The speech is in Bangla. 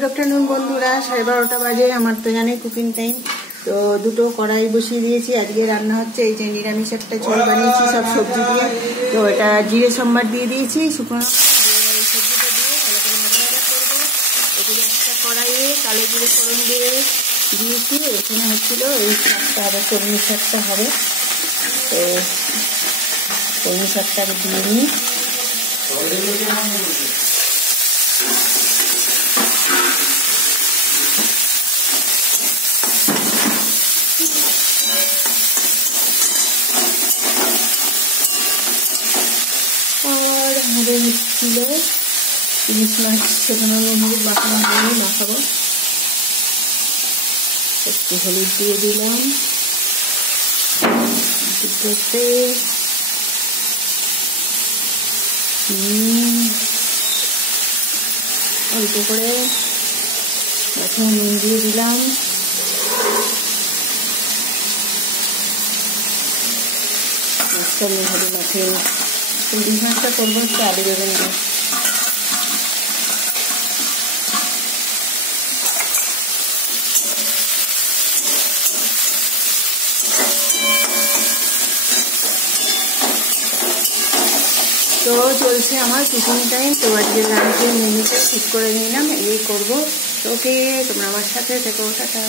गुड आफ्टरनून बंधुरा 12:30 बाजे আমার তো জানেই কুকিং টাইম। তো দুটো কড়াই বসিয়ে দিয়েছি। আজকে রান্না হচ্ছে এই যে নিরামিষ একটা ঝোল বানিয়েছি সব সবজি দিয়ে। তো এটা জিরে সম্বার দিয়ে দিয়েছি শুকনো এই সবজিটা দিয়ে ভালো করে নাড়াচাড়া করবো। এদিকে একটা কড়াইয়ে কালো জিরে ফোড়ন দিয়ে দিয়েছি। এখানে হচ্ছিল এই শাকটা হবে, কলমি শাকটা হবে। তো কলমি শাকটা দিয়ে নিই। আর হবে হচ্ছিল ইলিশ মাছ সেখানে হলুদ মাখানো হয়নি, মাখাবো। একটু হলুদ দিয়ে দিলাম, অল্প করে মাছে নুন দিয়ে দিলাম। মাছটা নুন হলুদ মাছে ইলিশ মাছটা করবো হচ্ছে আলু বেগুন দিয়ে। তো চলছে আমার কুকিং টাইম। তো আজকে লাঞ্চের মেনুটা ঠিক করে নিলাম, এই করবো। ওকে, তোমরা আমার সাথে থেকো, টাটা।